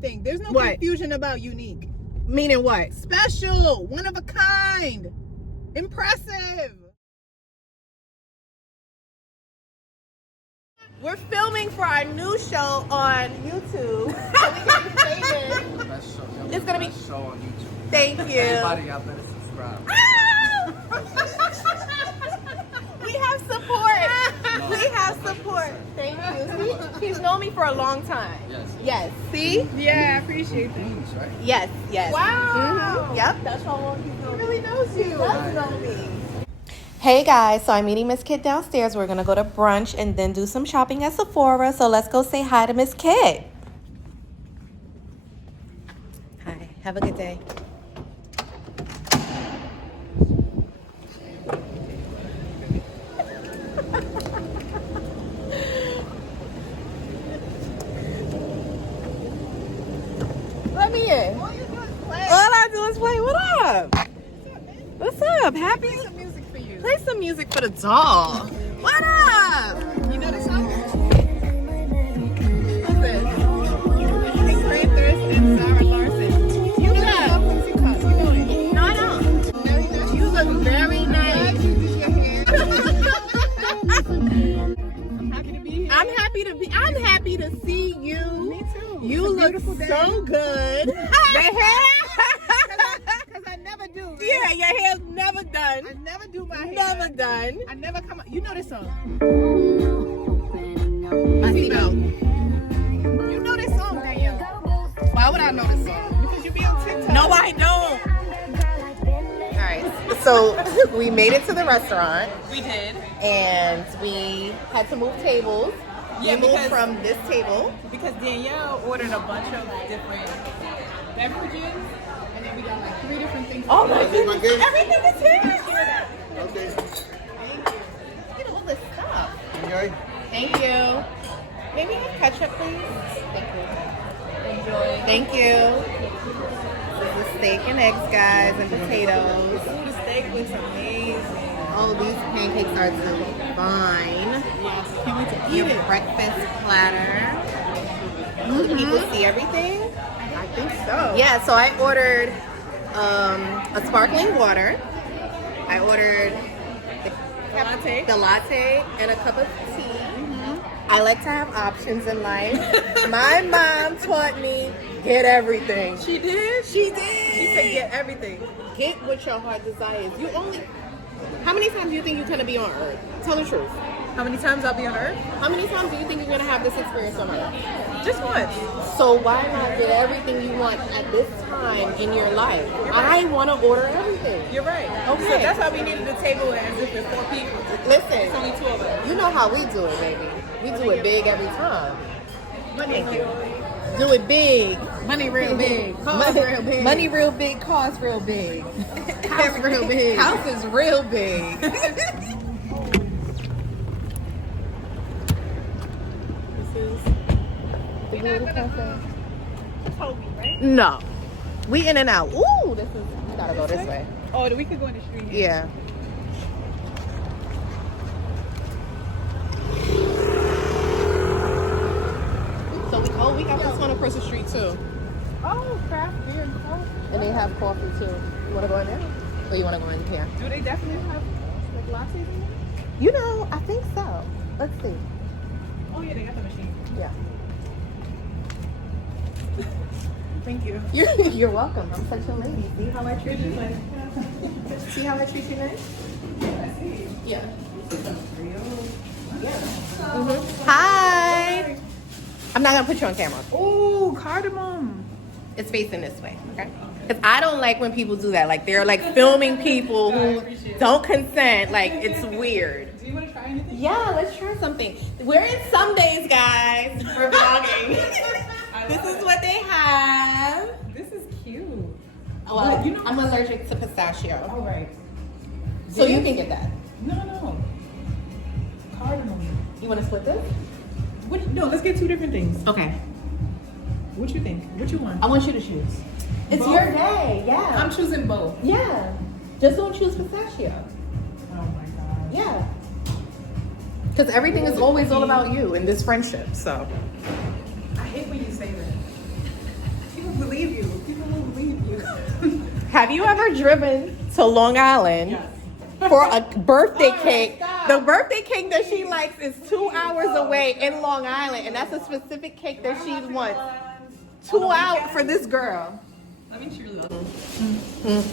thing. There's no What? confusion about unique. Meaning what? Special, one of a kind, impressive. We're filming for our new show on YouTube. So we can be famous. Best show. Yo, It's gonna be- best show on YouTube. Thank you. Everybody, y'all better subscribe. We have support. No, We have 100%. support. Thank you. He's known me for a long time. Yes. Yes. See? Yeah, I appreciate that. Queens, right? Yes. Yes. Wow. Mhm. Yep. That's how long he's known me. He really knows you. He does know me. Hey guys, so I'm meeting Miss Kit downstairs. We're gonna go to brunch and then do some shopping at Sephora. So let's go say hi to Miss Kit. Hi. Have a good day. Let me in. All you do is play. All I do is play. What up? What's up? Happy? Play some music for you. Play some music for the doll. What up? You know the song? What's this? Pink Panthers and Zara Larson. You know Yeah. that Quincy Cuts. You know it. No, I don't. You look very nice. You did your hair. I'm happy to be here. I'm happy to be. I'm happy to see you. Me too. You It's a look beautiful day. so good. The hair. Because I never do. Yeah, your hair's never I done. never do my hair. Never done. I never come. You know this song. My seatbelt. You know this song, Danielle. Why would I know this song? Because you be on TikTok. No, I don't. All right. So we made it to the restaurant. We did. And we had to move tables. Yeah, we moved because- from this table. Because Danielle ordered a bunch of different beverages. And then we got like 3 different things. Oh my goodness. goodness. Everything is here. Okay. Look at all this stuff. Enjoy. Thank you. Maybe have ketchup, please. Thank you. Enjoy. Thank you. This is steak and eggs, guys, and potatoes. Ooh, the steak looks amazing. Oh, these pancakes are divine. Yes. Can't wait to Your eat it. breakfast platter. Can people see everything? I think so. Yeah, so I ordered a sparkling water. I ordered the latte and a cup of tea. I like to have options in life. My mom taught me, get everything. She did? She did. She said get everything. Get what your heart desires. You only... How many times do you think you're going to be on Earth? Tell the truth. How many times I'll be on Earth? How many times do you think you're going to have this experience on Earth? Just once. So why not get everything you want at this time in your life? I want to order everything. You're right. Okay. So that's why we needed a table as if it's 4 people. It's Listen, only 2 of us. you know how we do it, baby. We do it big every time. Thank you. Do it big. Money real big. Cost real big. Money real big, cost real big. House real big. House is real big. This is The Beauty Cafe. Toby, right? No. We in and out. Ooh, this is, we gotta go this way. Oh, we could go in the street. Yeah. So we got this one across the street too. Oh, craft beer and coffee. And they have coffee too. You wanna go in there? Or you wanna go in here? Do they definitely have like lattes in there? You know, I think so. Let's see. Oh yeah, they got the machine. Yeah. Thank you. You're welcome. I'm such a lady. See how I treat you? See how I treat you nice? Yeah. Hi. I'm not gonna put you on camera. Oh, cardamom. It's facing this way, okay? Because I don't like when people do that. Like they're like filming people who don't consent. Like it's weird. Do you want to try anything? Yeah, let's try something. We're in some days, guys. We're vlogging. This is what they have. This is cute. Well, You know- I'm allergic to pistachio, All right. so you can get that. No. Cardamom. You want to split this? No, let's get 2 different things. Okay. What you think? What you want? I want you to choose. It's Both? your day. Yeah. I'm choosing both. Yeah. Just don't choose pistachio. Oh my god. Yeah. Because everything is always all about you in this friendship. So. I hate when you say that. Have you ever driven to Long Island for a birthday cake? The birthday cake that she likes is 2 hours away in Long Island, and that's a specific cake that she wants. 2 hours for this girl. I mean, she really loves it.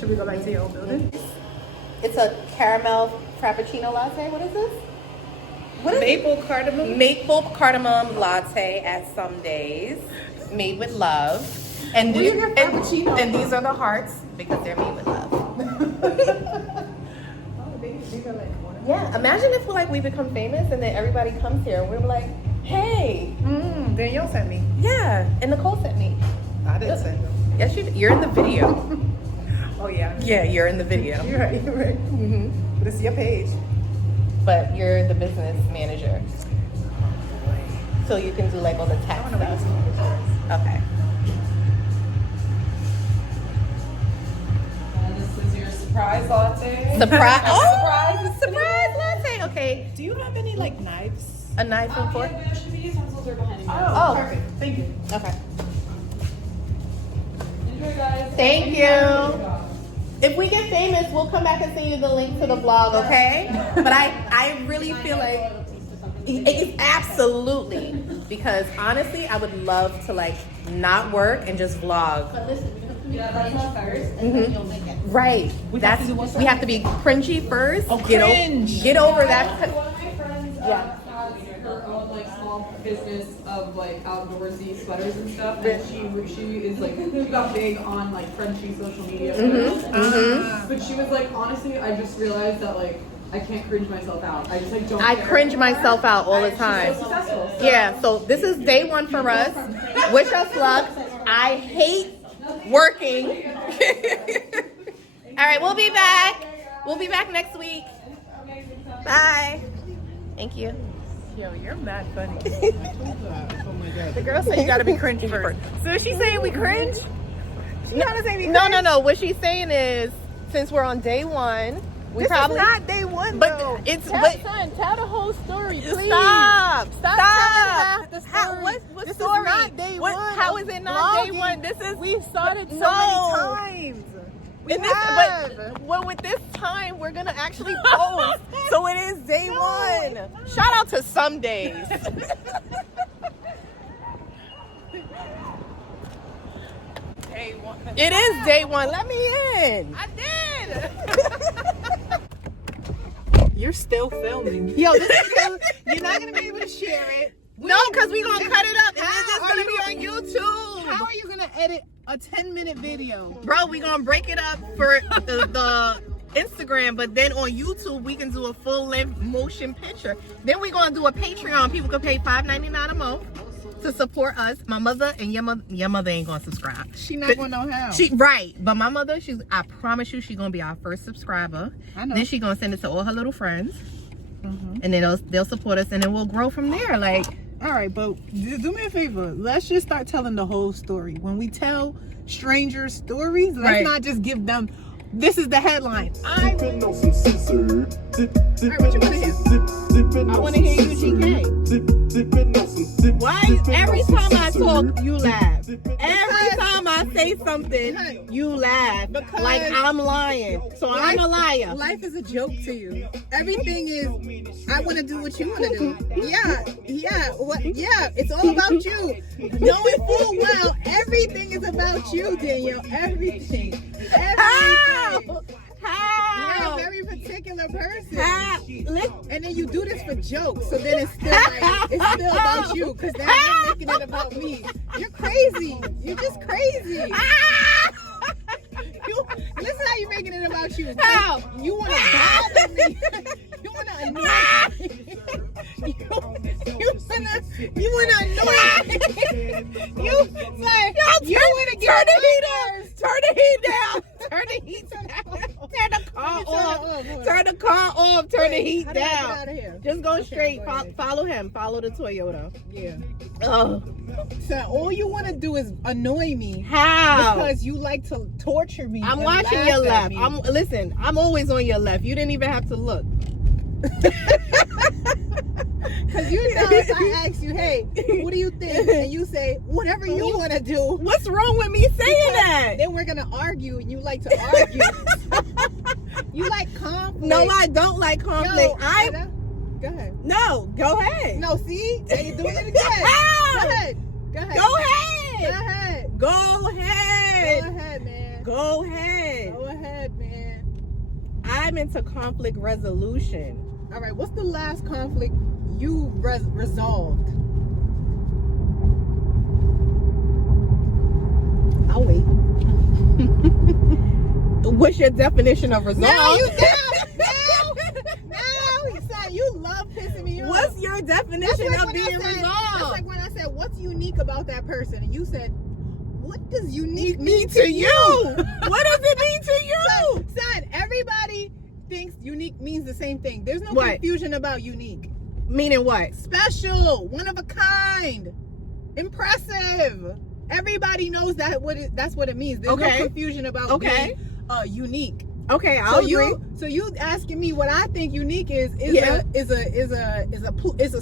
Should we go back to your old building? It's a caramel frappuccino latte. What is this? What is Maple cardamom. it? Maple cardamom latte at some days, made with love. And, Where you get frappuccino and these are the hearts because they're made with love. These are like one. Yeah, imagine if we become famous and then everybody comes here and we're like, hey, Danielle sent me. yeah, and Nicole sent me. I didn't send them. Yes, you're in the video. Oh yeah. Yeah, you're in the video. You're right. You're right. hmm But it's your page. But you're the business manager. So you can do like all the tax stuff. Okay. And this is your surprise latte. Surprise! Oh, surprise latte. Okay, Do you have any like knives? a knife and fork. There should be utensils are behind you. Oh. Perfect. Thank you. Okay. Enjoy, guys. Thank you. If we get famous, we'll come back and send you the link to the vlog, okay? But I really feel like it's absolutely, because honestly, I would love to like not work and just vlog. Yeah, that's not first. Right. We have to be cringy first. Oh, cringe. Get over that. One of my friends Yeah. has her own like small business of like outdoorsy sweaters and stuff, and she is like she got big on like Frenchy social media. But she was like, honestly, I just realized that like I can't cringe myself out. I just like don't. I care. cringe myself out all the She's time. so successful. So. Yeah, so this is day one for us. Wish us luck. I hate working. All right, we'll be back. We'll be back next week. Bye. Thank you. Yo, you're mad funny. The girl said you gotta be cringy first. So she's saying we cringe? She gotta say we No, cringe? no. What she's saying is, since we're on day one, we This probably is not day one, But though. it's tell, but son, tell the whole story, please. stop. telling the story. How, what This story? is not day What- one. How is it not day Vlogging. one? This is We've started so No. many times. We and this, have. but well, with this time, we're gonna actually post, so it is day one. Shout out to some days. Day one. It is day one. Let me in. I did. You're still filming. Yo, this is still, you're not gonna be able to share it. No, because we're gonna cut it up, and How it's are gonna you- be on YouTube. How are you gonna edit a 10-minute video? Bro, we're gonna break it up for the Instagram, but then on YouTube we can do a full-length motion picture. Then we're gonna do a Patreon. People can pay $5.99 a month to support us. My mother and your mother ain't gonna subscribe. She not gonna know how. She right, but my mother, I promise you, she's gonna be our first subscriber. I know. Then she's gonna send it to all her little friends, and then they'll support us, and then we'll grow from there. Like, All right, but do me a favor. Let's just start telling the whole story. When we tell strangers stories, let's Right. not just give them. This is the headline. Dipping on some scissor. Alright, what you wanna hear? I wanna hear UGK. Dipping on some dip. why every time I talk, you laugh? Every time I say something, you laugh. Because- Like I'm lying. So I'm a liar. Life is a joke to you. Everything is, I want to do what you want to do. Yeah, it's all about you. Knowing full well, everything is about you, Danielle. Everything. How? You're How? a very particular person. How? And then you do this for jokes, so then it's still like, it's still about you, because now you're making it about me. You're crazy. You're just crazy. Listen how you're making it about you. How? You want to bother me. You want to annoy me. You want to annoy me. You want to get Turn the on heat my up. nerves. Turn the heat down. Turn the heat down. Turn the car off. Turn the car off. Turn the heat How do I get down. out of here? Just go straight. go ahead. Follow him. Follow the Toyota. Yeah. Oh, So all you want to do is annoy me how? because you like to torture me. I'm and watching laugh your at left. me. I'm always on your left. You didn't even have to look. Because you know, if I ask you, hey, what do you think? And you say, whatever you want to do. What's wrong with me saying that? Then we're going to argue, and you like to argue. You like conflict. No, I don't like conflict. Yo, go ahead. No, go ahead. No, see? Now you're doing it again. Go ahead. Go ahead. Go ahead. Go ahead. Go ahead. Go ahead, man. Go ahead. Go ahead, man. I'm into conflict resolution. All right, what's the last conflict you resolved? I'll wait. What's your definition of resolve? Now you said you love pissing me off. What's your definition of being That's resolved? like when I said, what's unique about that person? And you said, what does unique mean to you? What does it mean to you? Son, everybody thinks unique means the same thing. There's no What? confusion about unique. Meaning what? Special, one of a kind, impressive. Everybody knows that's what it means. There's no confusion about being unique. Okay, I'll agree. So you asking me what I think unique is a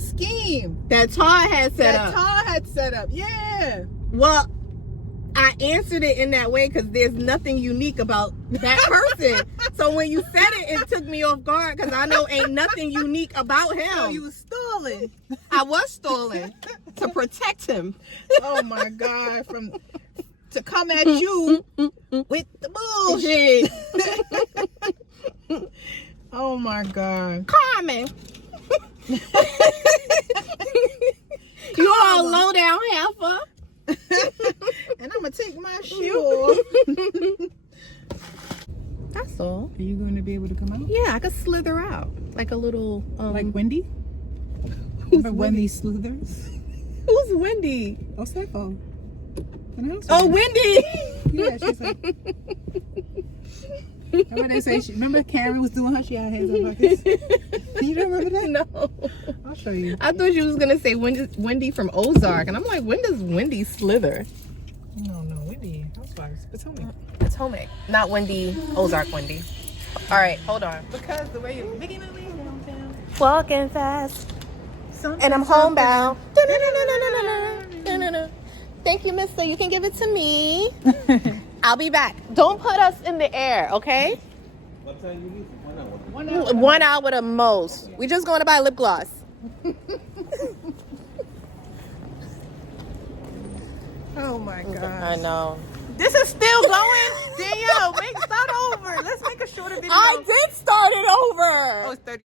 scheme That Todd had set up. Todd had set up. Yeah. Well, I answered it in that way because there's nothing unique about that person. So when you said it took me off guard because I know ain't nothing unique about him. So you was stalling. I was stalling to protect him. Oh my God! To come at you with the bullshit. Oh my God. Carmen. You all low down heifer. And I'm gonna take my shoe off. That's all. Are you going to be able to come out? Yeah, I could slither out like a little. Like Wendy? Remember Wendy Slithers? Who's Wendy? Oh, Sepho. Oh, Wendy. Yeah, she's like. Remember they say? Remember Karen was doing her? She had hands on buckets. You don't remember that? No. I'll show you. I thought you was gonna say Wendy from Ozark, and I'm like, when does Wendy slither? No, Wendy. Housewives. Potomac. Potomac, not Wendy. Ozark Wendy. All right, hold on. Because the way you're making it downtown. Walking fast, and I'm homebound. Thank you, mister. You can give it to me. I'll be back. Don't put us in the air, okay? What time you leave? 1 hour. 1 hour. 1 hour the most. We just going to buy lip gloss. Oh my God. I know. This is still going? Danielle, start over. Let's make a shorter video. I did start it over. Oh, it's 30.